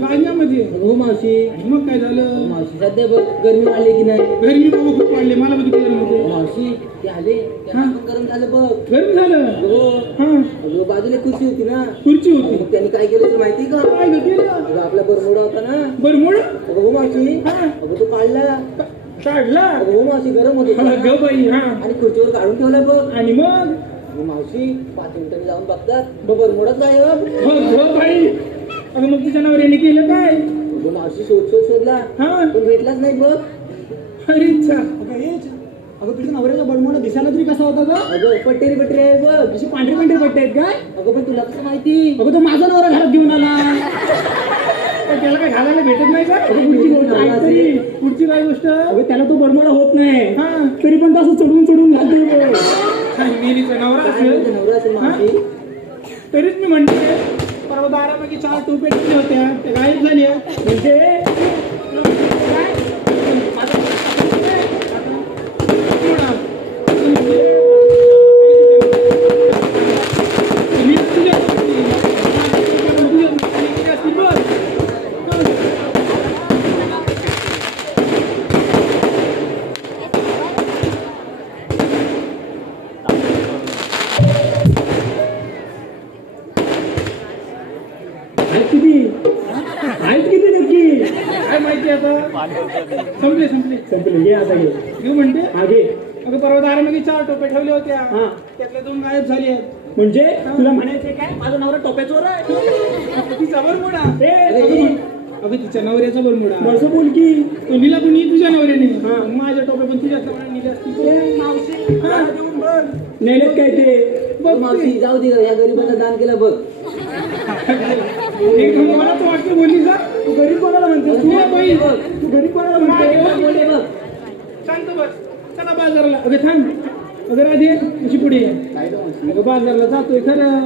लागण्यामध्ये. हो मावशी. मग काय झालं मावशी सध्या बघ गरमी आली की नाही. गरमी बाबा खूप वाढले मला बघितलं गरम होते. मावशी ते आले त्यांना पण गरम झालं बघ. गरम झालं. हो. हा अगं बाजूला खुर्ची होती ना. खुर्ची होती. मग त्यांनी काय केलं तर माहिती का. काय केलं अगं आपला बरमुडा होता ना. बरमोड अगं हो मावशी. अगं तो काढला. काढला. अगं हो मावशी गरम होत होता ग बाई. हा आणि खुर्चीवर काढून ठेवला बघ. आणि मग अगं मावशी 5 मिनिटांनी जाऊन बघतात बरमुडाच गायब. ग बाई. अगं मग तुझ्या नवऱ्याने केलं काय. अगं मावशी शोधला हा पण भेटलाच नाही बघ. अरे इच्छा. अगं तुझ्या नवऱ्याचा बडमोडा दिसायला तरी कसा होता ग. अगं पट्टेरी आहे बघ. अशी पांढरे पांढरे पट्टे आहेत काय. अगं पण तुला कसं माहिती. अगं तो माझा नवरा घरात घेऊन आला. त्याला काय घालायला भेटत नाही का. पुढची गोष्ट ऐक तरी. पुढची काय गोष्ट. अगं त्याला तो बडमोडा होत नाही. हा तरी पण तसं चढून घालतो. मेलीचा नवरा असेल. नवरा असेल मावशी. तरीच मी म्हणते परवा दारापैकी 4 टोपे ठेवल्या होत्या त्या गायब झाल्या. म्हणजे आहेत किती नक्की काय माहिती आता. संपले घे आता घे. घेऊ म्हणते. हा घे. अगं परवा दारापैकी 4 टोपे ठेवल्या होत्या हा त्यातल्या 2 गायब झाल्या. म्हणजे तुला म्हणायचंय काय माझा नवरा टोप्याचोर आहे. तिचा बरमुडा. ए, अगं तिच्या नवऱ्याचा बरमुडा. माझं बोल की. तो निला पण तुझ्या नवऱ्याने. माझ्या टोप्या पण तुझ्या नवऱ्याने नेल्या असतील. ए, मावशी हा. नेलेत काय ते. बघ मावशी जाऊ दे या गरिबांना दान केलं बघ. एक मला तो वाक्य बोलली जा. तू गरीब कोणाला म्हणतेस. तू बाई तू गरीब कोणाला मागे म्हणतेस. बोलले बघ. शांत बस. चला बाजारला. अगं थांब. अगं राधे कशी पुढे ये. अगं बाजारला जातोय खरं.